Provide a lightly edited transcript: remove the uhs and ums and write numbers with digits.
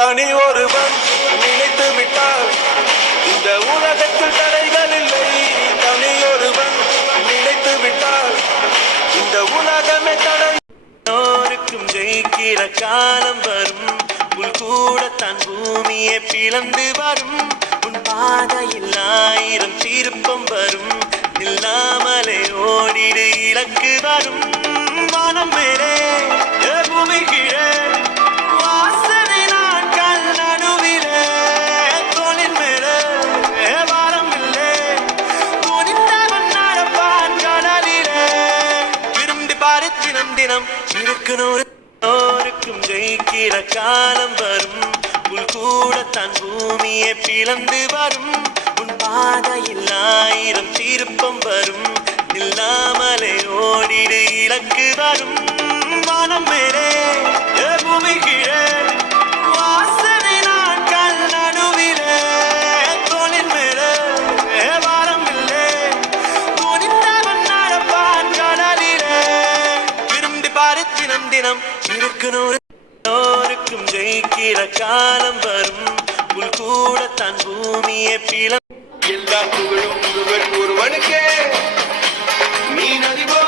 தனி ஒருவன் நினைத்து விட்டால் இந்த உலகத்தில் தடைகள் இல்லை. தனி ஒருவன் நினைத்து விட்டால் இந்த உலகமே தடை. யாருக்கும் ஜெயிக்கிற காலம் வரும், புல் கூட தன் பூமியை பிளந்து வரும். உன் பாதையில் 1000 திருப்பம் வரும், இல்லாமலே ஓடிடு இலக்கு வரும். வானம் மேலே பூமி கீழே வாசனை நாட்கள் நடுவிலே தோளின் மேலே வாரம் இல்லை. துணிந்தவன் நடப்பான் கடலிலே. விரும்பி பாரு தினம் தினம் இருக்கணும் ஜெயிக்கிற காலம் வரும், புல் கூட தன் பூமியை பிளந்து வரும். உன் பாதையில் 1000 திருப்பம் வரும், இல்லாமலே ஓடிடு இலக்கு வரும். வானம் மேலே பூமி கீழே வாசனை நாட்கள் நடுவிலே தோளின் மேலே வாரம் இல்லை. துணிந்தவன் நடப்பான் கடலிலே. விரும்பி பாரு தினம் தினம் இருக்கணும். யாருக்கும் ஜெயிக்கிற காலம் வரும், புல் கூட தன் பூமியை பிளந்து. எல்லா புகழும் ஒருவனுக்கே. நீ நதி போ